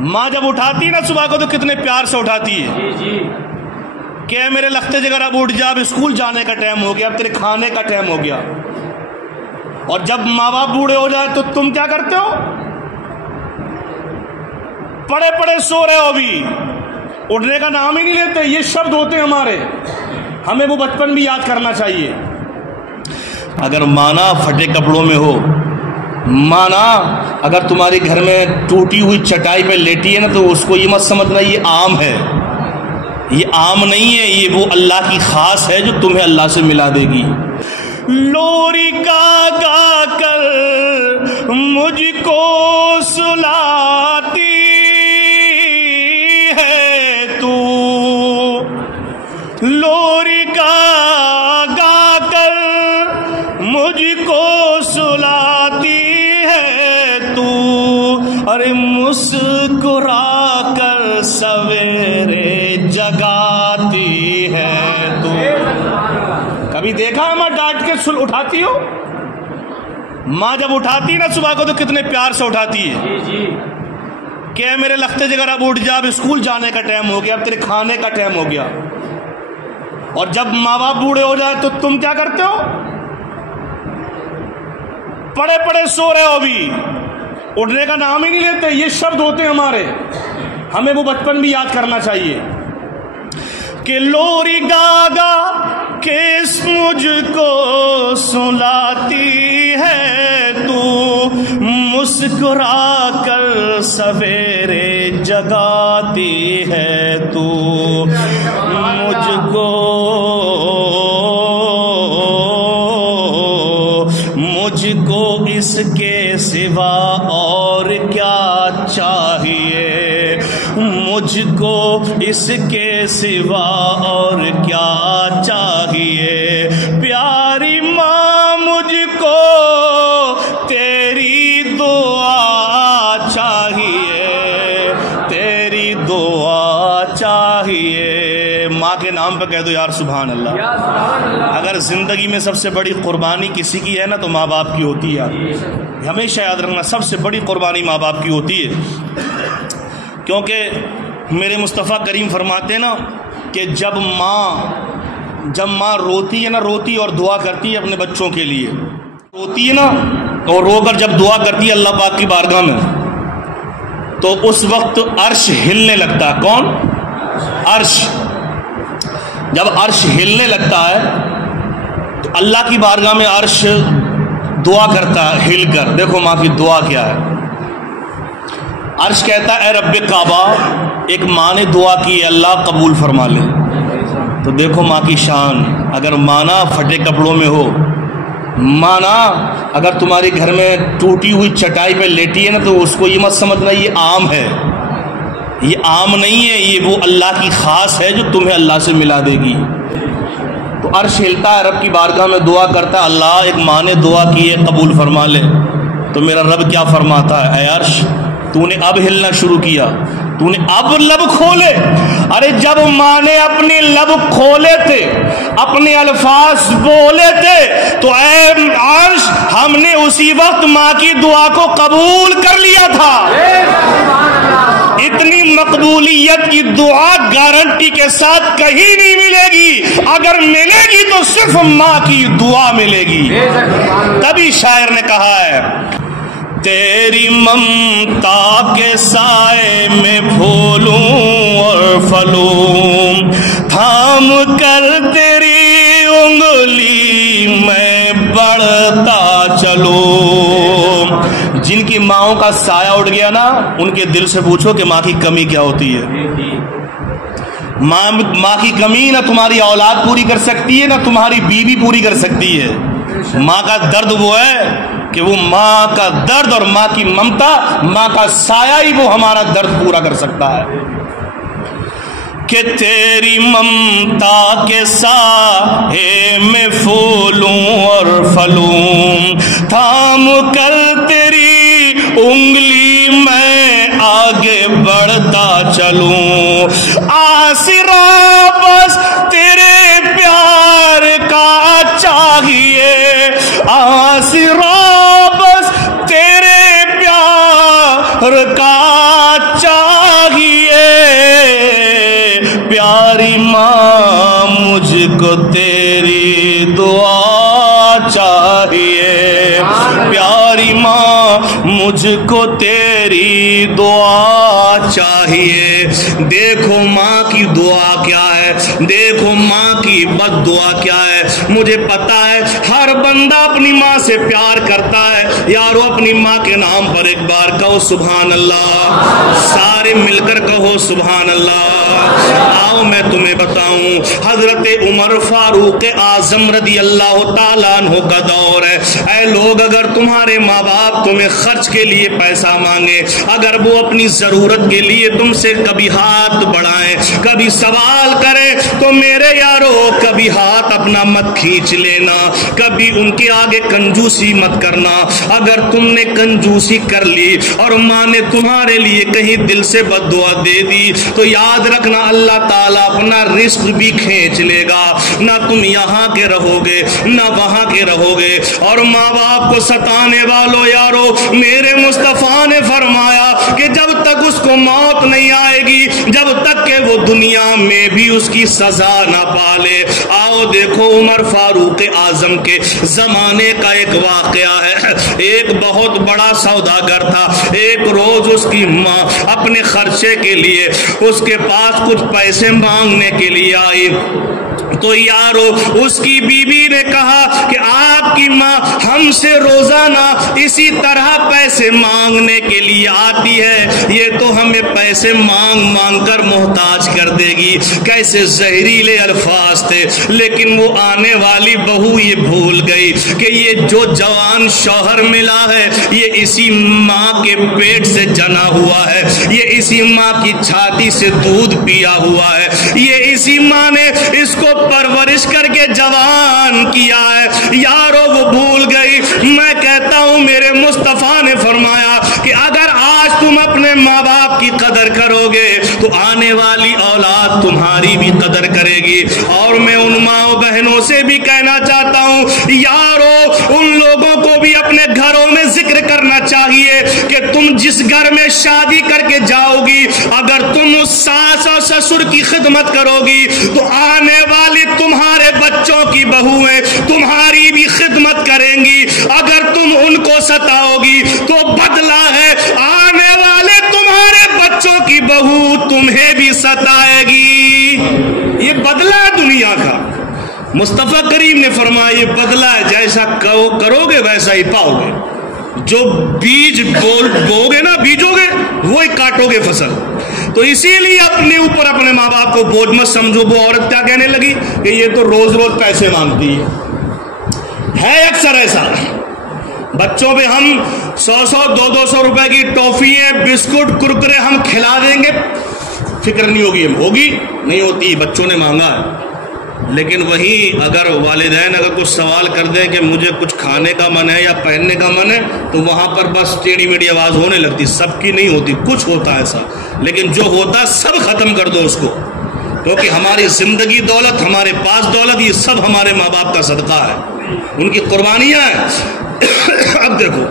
ماں جب اٹھاتی ہے نا صبح کو تو کتنے پیار سے اٹھاتی ہے کہ میرے لختے جگر اب اٹھ جا، اب اسکول جانے کا ٹائم ہو گیا، اب تیرے کھانے کا ٹائم ہو گیا۔ اور جب ماں باپ بوڑھے ہو جائے تو تم کیا کرتے ہو؟ پڑے پڑے سو رہے ہو، ابھی اٹھنے کا نام ہی نہیں لیتے۔ یہ شبد ہوتے ہیں ہمارے، ہمیں وہ بچپن بھی یاد کرنا چاہیے۔ اگر مانا پھٹے کپڑوں میں ہو، مانا اگر تمہارے گھر میں ٹوٹی ہوئی چٹائی پہ لیٹی ہے نا تو اس کو یہ مت سمجھنا یہ عام ہے، یہ عام نہیں ہے، یہ وہ اللہ کی خاص ہے جو تمہیں اللہ سے ملا دے گی۔ لوری گا گا کر مجھ کو سلاتی ہے تو، لوری گا گا کر مجھ کو سلاتی ہے تو، ارے مسکرا کر سویرے جگاتی ہے تو۔ کبھی دیکھا ہے ماں ڈانٹ کے اٹھاتی ہو؟ ماں جب اٹھاتی ہے نا صبح کو تو کتنے پیار سے اٹھاتی ہے کہ میرے لختے جگر اب اٹھ جا، اب اسکول جانے کا ٹائم ہو گیا، اب تیرے کھانے کا ٹائم ہو گیا۔ اور جب ماں باپ بوڑھے ہو جائے تو تم کیا کرتے ہو؟ پڑے پڑے سو رہے ہو، ابھی اٹھنے کا نام ہی نہیں لیتے۔ یہ شبد ہوتے ہیں ہمارے، ہمیں وہ بچپن بھی یاد کرنا چاہیے کہ لوری گاگا کس مجھ کو سلاتی ہے تو، مسکرا کر سویرے جگاتی ہے تو، مجھ کو اس کے سوا اور کیا چاہیے، مجھ کو اس کے سوا اور کیا چاہیے، پیاری ماں مجھ کو تیری دعا چاہیے، تیری دعا چاہیے۔ ماں کے نام پہ کہہ دو یار سبحان اللہ۔ اگر زندگی میں سب سے بڑی قربانی کسی کی ہے نا تو ماں باپ کی ہوتی ہے۔ ہمیشہ یاد رکھنا، سب سے بڑی قربانی ماں باپ کی ہوتی ہے، کیونکہ میرے مصطفیٰ کریم فرماتے ہیں نا کہ جب ماں روتی ہے نا، روتی اور دعا کرتی ہے اپنے بچوں کے لیے، روتی ہے نا اور رو کر جب دعا کرتی ہے اللہ پاک کی بارگاہ میں تو اس وقت عرش ہلنے لگتا ہے۔ کون؟ عرش۔ جب عرش ہلنے لگتا ہے تو اللہ کی بارگاہ میں عرش دعا کرتا ہے ہل کر۔ دیکھو ماں کی دعا کیا ہے، عرش کہتا ہے اے رب کعبہ، ایک ماں نے دعا کی ہے اللہ قبول فرما لے۔ تو دیکھو ماں کی شان، اگر مانا پھٹے کپڑوں میں ہو، مانا اگر تمہارے گھر میں ٹوٹی ہوئی چٹائی پہ لیٹی ہے نا تو اس کو یہ مت سمجھنا یہ عام ہے، یہ عام نہیں ہے، یہ وہ اللہ کی خاص ہے جو تمہیں اللہ سے ملا دے گی۔ تو عرش ہلتا ہے، رب کی بارگاہ میں دعا کرتا ہے اللہ ایک ماں نے دعا کی ہے قبول فرما لے۔ تو میرا رب کیا فرماتا ہے، اے عرش تو نے اب ہلنا شروع کیا، تو نے اب لب کھولے۔ ارے جب ماں نے اپنے لب کھولے تھے، اپنے الفاظ بولے تھے تو اے عرش ہم نے اسی وقت ماں کی دعا کو قبول کر لیا تھا۔ اتنی مقبولیت کی دعا گارنٹی کے ساتھ کہیں نہیں ملے گی، اگر ملے گی تو صرف ماں کی دعا ملے گی۔ تبھی شاعر نے کہا ہے تیری ممتا کے سائے میں پھولوں اور پھلوں، تھام کر تیری انگلی میں بڑھتا چلوں۔ جن کی ماؤں کا سایہ اٹھ گیا نا ان کے دل سے پوچھو کہ ماں کی کمی کیا ہوتی ہے۔ ماں کی کمی نہ تمہاری اولاد پوری کر سکتی ہے نہ تمہاری بیوی پوری کر سکتی ہے۔ ماں کا درد وہ ہے کہ وہ ماں کا درد اور ماں کی ممتا، ماں کا سایہ ہی وہ ہمارا درد پورا کر سکتا ہے۔ کہ تیری ممتا کے سائے میں پھولوں اور پھلوں، تھام کر تیری انگلی میں آگے بڑھتا چلوں، آسرا بس تیرے پیار کا چاہیے، آسرا بس تیرے پیار کا چاہیے۔ کو تیری دعا چاہیے، پیاری ماں مجھ کو تیری دعا چاہیے۔ دیکھو ماں کی دعا کیا ہے، دیکھو ماں کی بد دعا کیا ہے۔ مجھے پتا ہے ہر بندہ اپنی ماں سے پیار کرتا ہے، یارو اپنی ماں کے نام پر ایک بار کہو سبحان اللہ، سارے مل کر کہو سبحان اللہ۔ آؤ میں تمہیں بتاؤں، حضرت عمر فاروق اعظم رضی اللہ تعالیٰ عنہ کا دور ہے۔ اے لوگ، اگر تمہارے ماں باپ تمہیں خرچ کے لیے پیسہ مانگے، اگر وہ اپنی ضرورت کے لیے تم سے کبھی ہاتھ بڑھائیں، کبھی سوال کرے، تو میرے یارو کبھی ہاتھ اپنا مت کھینچ لینا، کبھی ان کے آگے کنجوسی مت کرنا۔ اگر تم نے کنجوسی کر لی اور ماں نے تمہارے لیے کہیں دل سے بد دعا دے دی، تو یاد رکھنا اللہ تعالیٰ اپنا رزق بھی کھینچ لے گا، نہ تم یہاں کے رہو گے نہ وہاں کے رہو گے۔ اور ماں باپ کو ستانے والوں یارو، میرے مصطفیٰ نے فرمایا کہ جب تک اس کو موت نہیں آئے گی، جب تک کہ وہ دنیا میں بھی اس کی سزا نہ پالے۔ آؤ دیکھو عمر فاروق اعظم کے زمانے کا ایک واقعہ ہے۔ ایک بہت بڑا سوداگر تھا، ایک روز اس کی ماں اپنے خرچے کے لیے اس کے پاس کچھ پیسے مانگنے کے لیے آئی، تو یارو اس کی بیوی نے کہا کہ آپ کی ماں ہم سے روزانہ اسی طرح پیسے مانگنے کے لیے آتی ہے، یہ تو ہمیں پیسے مانگ مانگ کر محتاج کر دے گی۔ کیسے زہریلے الفاظ تھے، لیکن وہ آنے والی بہو یہ بھول گئی کہ یہ جو جوان شوہر ملا ہے یہ اسی ماں کے پیٹ سے جنا ہوا ہے، یہ اسی ماں کی چھاتی سے دودھ پیا ہوا ہے، یہ اسی ماں نے اس کو پرورش کر کے جوان کیا ہے۔ یارو وہ بھول گئی۔ میں کہتا ہوں میرے مصطفیٰ نے فرمایا کہ اگر آج تم اپنے ماں باپ کی قدر کرو گے تو آنے والی اولاد تمہاری بھی قدر کرے گی۔ اور میں ان ماں بہنوں سے بھی کہنا چاہتا ہوں یارو، ان لوگوں کو بھی اپنے گھروں میں ذکر کرنا چاہیے کہ تم جس گھر میں شادی کر کے جاؤ گی، اگر تم اس ساس اور سسر کی خدمت کرو گی تو آنے والی تمہارے بچوں کی بہویں تمہاری بھی خدمت کریں گی۔ اگر تم ان کو ستاؤ گی تو بدلہ ہے، آنے والے تمہارے بچوں کی بہو تمہیں بھی ستائے گی۔ یہ بدلہ ہے دنیا کا۔ مصطفیٰ کریم نے فرمایا یہ بدلہ ہے، جیسا کرو گے ویسا ہی پاؤ گے۔ جو بیج بو گے نا، بیجو گے وہی کاٹو گے فصل۔ تو اسی لیے اپنے اوپر اپنے ماں باپ کو بوجھ مت سمجھو۔ وہ عورت کیا کہنے لگی کہ یہ تو روز روز پیسے مانگتی ہے اکثر ایسا۔ بچوں پہ ہم 100 200 روپے کی ٹافیاں بسکٹ کرکرے ہم کھلا دیں گے، فکر نہیں ہوگی نہیں ہوتی، بچوں نے مانگا ہے۔ لیکن وہیں اگر والدین اگر کچھ سوال کر دیں کہ مجھے کچھ کھانے کا من ہے یا پہننے کا من ہے، تو وہاں پر بس ٹیڑھی میڑھی آواز ہونے لگتی۔ سب کی نہیں ہوتی، کچھ ہوتا ہے ایسا، لیکن جو ہوتا سب ختم کر دو اس کو، کیونکہ ہماری زندگی دولت، ہمارے پاس دولت، یہ سب ہمارے ماں باپ کا صدقہ ہے، ان کی قربانیاں ہیں۔ اب دیکھو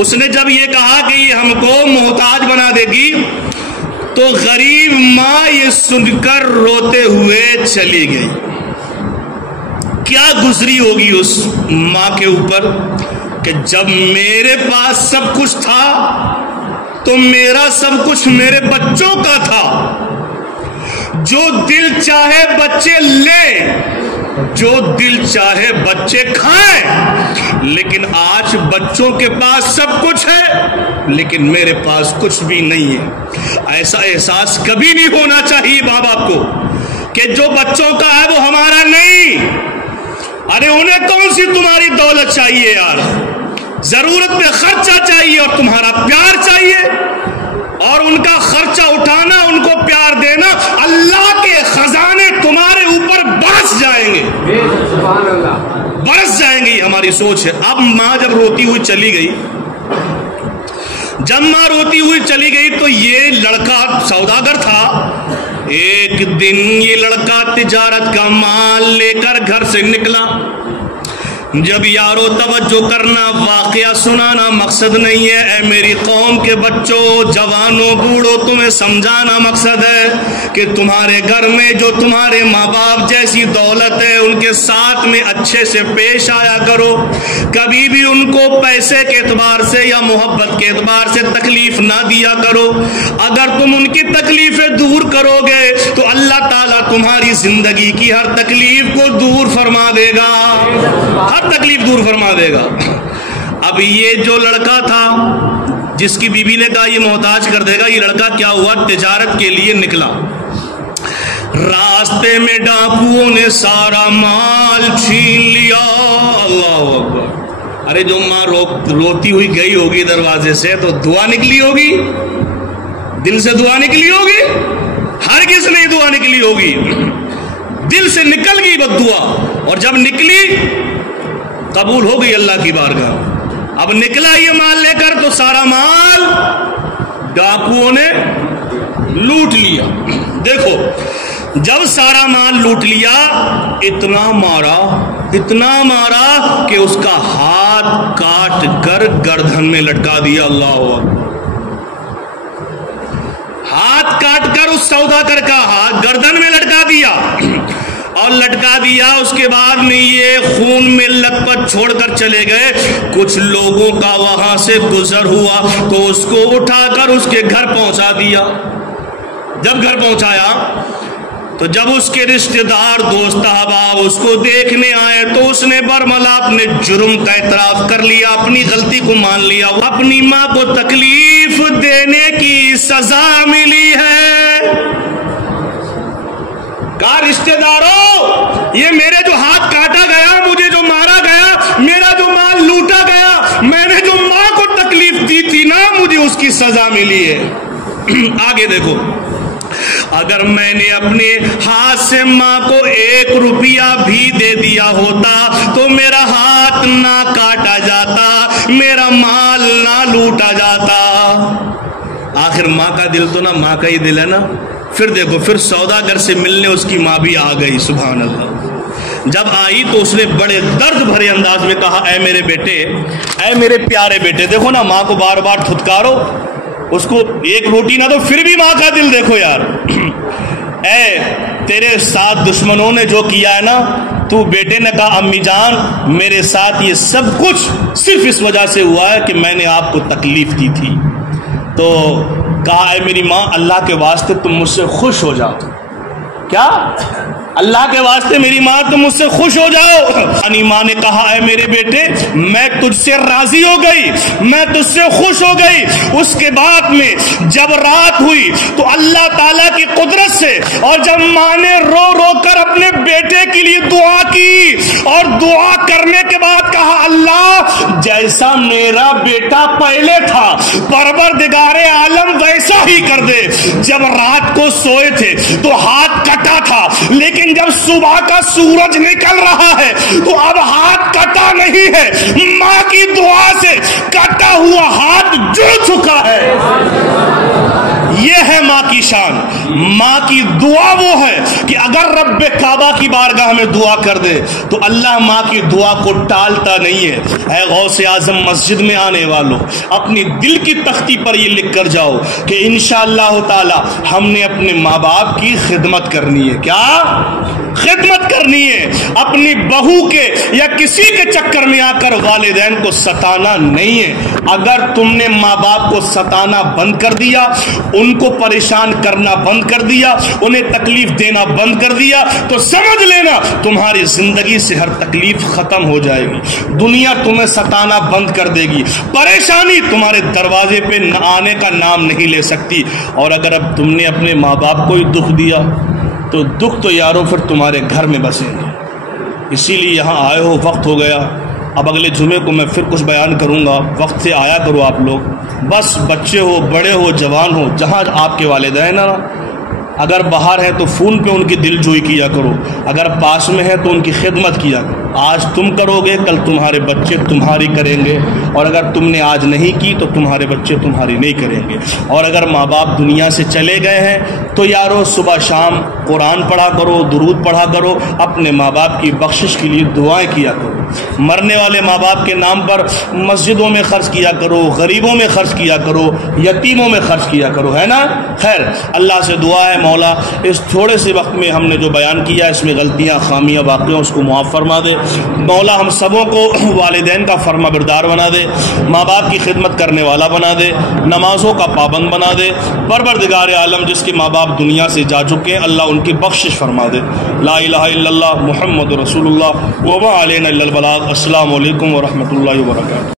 اس نے جب یہ کہا کہ یہ ہم کو محتاج بنا دے گی، تو غریب ماں یہ سن کر روتے ہوئے چلی گئی۔ کیا گزری ہوگی اس ماں کے اوپر کہ جب میرے پاس سب کچھ تھا تو میرا سب کچھ میرے بچوں کا تھا، جو دل چاہے بچے لے، جو دل چاہے بچے کھائیں، لیکن آج بچوں کے پاس سب کچھ ہے لیکن میرے پاس کچھ بھی نہیں ہے۔ ایسا احساس کبھی نہیں ہونا چاہیے ماں باپ کو کہ جو بچوں کا ہے وہ ہمارا نہیں۔ ارے انہیں کون سی تمہاری دولت چاہیے یار، ضرورت پہ خرچہ چاہیے اور تمہارا پیار چاہیے، اور ان کا خرچہ اٹھانا، ان کو پیار دینا، اللہ کے خزانے تمہارے اوپر برس جائیں گے، برس جائیں گے۔ یہ ہماری سوچ ہے۔ اب ماں جب روتی ہوئی چلی گئی، جب ماں روتی ہوئی چلی گئی تو یہ لڑکا سوداگر تھا، ایک دن یہ لڑکا تجارت کا مال لے کر گھر سے نکلا، جب یارو توجہ کرنا، واقعہ سنانا مقصد نہیں ہے، اے میری قوم کے بچوں، جوانوں، بوڑھوں، تمہیں سمجھانا مقصد ہے کہ تمہارے گھر میں جو تمہارے ماں باپ جیسی دولت ہے ان کے ساتھ میں اچھے سے پیش آیا کرو، کبھی بھی ان کو پیسے کے اعتبار سے یا محبت کے اعتبار سے تکلیف نہ دیا کرو۔ اگر تم ان کی تکلیفیں دور کرو گے تو اللہ تعالیٰ تمہاری زندگی کی ہر تکلیف کو دور فرما دے گا، ہر تکلیف دور فرما دے گا۔ اب یہ جو لڑکا تھا جس کی بیوی نے کہا یہ محتاج کر دے گا، یہ لڑکا کیا ہوا، تجارت کے لیے نکلا، راستے میں ڈاکوؤں نے سارا مال چھین لیا۔ اللہ اکبر! ارے جو ماں روتی ہوئی گئی ہوگی دروازے سے تو دعا نکلی ہوگی، دل سے دعا نکلی ہوگی، ہرگز نہیں دعا نکلی ہوگی، دل سے نکل گئی بد دعا، اور جب نکلی قبول ہو گئی اللہ کی بارگاہ۔ اب نکلا یہ مال لے کر تو سارا مال ڈاکوؤں نے لوٹ لیا۔ دیکھو جب سارا مال لوٹ لیا، اتنا مارا کہ اس کا ہاتھ کاٹ کر گردن میں لٹکا دیا۔ اللہ اکبر! ہاتھ کاٹ کر اس سوداگر کا ہاتھ گردن میں لٹکا دیا، اور لٹکا دیا۔ اس کے بعد میں یہ خون میں لت پت چھوڑ کر چلے گئے۔ کچھ لوگوں کا وہاں سے گزر ہوا تو اس کو اٹھا کر اس کے گھر پہنچا دیا۔ جب گھر پہنچایا تو جب اس کے رشتہ دار، دوست احباب اس کو دیکھنے آئے تو اس نے برملا اپنے جرم کا اعتراف کر لیا، اپنی غلطی کو مان لیا، اپنی ماں کو تکلیف دینے کی سزا ملی ہے۔ کہا رشتہ داروں، یہ میرے جو ہاتھ کاٹا گیا، مجھے جو مارا گیا، میرا جو مال لوٹا گیا، میں نے جو ماں کو تکلیف دی تھی نا، مجھے اس کی سزا ملی ہے۔ آگے دیکھو، اگر میں نے اپنے ہاتھ سے ماں کو 1 روپیہ بھی دے دیا ہوتا تو میرا ہاتھ نہ کاٹا جاتا، میرا مال نہ لوٹا جاتا۔ آخر ماں کا دل تو نا ماں کا ہی دل ہے نا۔ پھر دیکھو، پھر سوداگر سے ملنے اس کی ماں بھی آ گئی، سبحان اللہ۔ جب آئی تو اس نے بڑے درد بھرے انداز میں کہا، اے میرے بیٹے، اے میرے پیارے بیٹے، دیکھو نا ماں کو بار بار دھتکارو، اس کو 1 روٹی نہ دو، پھر بھی ماں کا دل دیکھو یار۔ اے تیرے ساتھ دشمنوں نے جو کیا ہے نا، تو بیٹے نے کہا امی جان میرے ساتھ یہ سب کچھ صرف اس وجہ سے ہوا ہے کہ میں نے آپ کو تکلیف دی تھی۔ تو کہا اے میری ماں، اللہ کے واسطے تم مجھ سے خوش ہو جاؤ۔ کیا؟ اللہ کے واسطے میری ماں تم مجھ سے خوش ہو جاؤ۔ انی ماں نے کہا اے میرے بیٹے، میں تجھ سے راضی ہو گئی، میں تجھ سے خوش ہو گئی۔ اس کے بعد میں جب رات ہوئی تو اللہ تعالیٰ کی قدرت سے، اور جب ماں نے رو رو کر اپنے بیٹے کے لیے دعا کی، اور دعا کرنے کے بعد کہا اللہ جیسا میرا بیٹا پہلے تھا پروردگار عالم ویسا ہی کر دے۔ جب رات کو سوئے تھے تو ہاتھ کٹا تھا، لیکن جب صبح کا سورج نکل رہا ہے تو اب ہاتھ کٹا نہیں ہے، ماں کی دعا سے کٹا ہوا ہاتھ جڑ چکا ہے۔ یہ ہے ماں کی شان۔ ماں کی دعا وہ ہے کہ اگر رب کعبہ کی بارگاہ میں دعا کر دے تو اللہ ماں کی دعا کو ٹالتا نہیں ہے۔ اے غوث اعظم مسجد میں آنے والوں، اپنی دل کی تختی پر یہ لکھ کر جاؤ کہ انشاءاللہ تعالی ہم نے اپنے ماں باپ کی خدمت کرنی ہے۔ کیا خدمت کرنی ہے؟ اپنی بہو کے یا کسی کے چکر میں آ کر والدین کو ستانا نہیں ہے۔ اگر تم نے ماں باپ کو ستانا بند کر دیا، ان کو پریشان کرنا بند کر دیا، انہیں تکلیف دینا بند کر دیا، تو سمجھ لینا تمہاری زندگی سے ہر تکلیف ختم ہو جائے گی۔ دنیا تمہیں ستانا بند کر دے گی، پریشانی تمہارے دروازے پہ آنے کا نام نہیں لے سکتی۔ اور اگر اب تم نے اپنے ماں باپ کو ہی دکھ دیا تو دکھ تو یارو پھر تمہارے گھر میں بسیں گے۔ اسی لیے یہاں آئے ہو، وقت ہو گیا، اب اگلے جمعے کو میں پھر کچھ بیان کروں گا، وقت سے آیا کرو آپ لوگ۔ بس بچے ہو، بڑے ہو، جوان ہو، جہاں آپ کے والدین نا، اگر باہر ہیں تو فون پہ ان کی دل جوئی کیا کرو، اگر پاس میں ہے تو ان کی خدمت کیا کرو۔ آج تم کرو گے، کل تمہارے بچے تمہاری کریں گے، اور اگر تم نے آج نہیں کی تو تمہارے بچے تمہاری نہیں کریں گے۔ اور اگر ماں باپ دنیا سے چلے گئے ہیں تو یارو صبح شام قرآن پڑھا کرو، درود پڑھا کرو، اپنے ماں باپ کی بخشش کے لیے دعائیں کیا کرو۔ مرنے والے ماں باپ کے نام پر مسجدوں میں خرچ کیا کرو، غریبوں میں خرچ کیا کرو، یتیموں میں خرچ کیا کرو، ہے نا؟ خیر، اللہ سے دعا ہے مولا اس تھوڑے سے وقت میں ہم نے جو بیان کیا اس میں غلطیاں خامیاں باقی اس کو معاف فرما دے۔ مولا ہم سبوں کو والدین کا فرما بردار بنا دے، ماں باپ کی خدمت کرنے والا بنا دے، نمازوں کا پابند بنا دے۔ پروردگار عالم جس کے ماں باپ دنیا سے جا چکے ہیں اللہ ان کی بخشش فرما دے۔ لا الہ الا اللہ محمد رسول اللہ وما علینا الا البلاغ۔ السلام علیکم ورحمۃ اللہ وبرکاتہ۔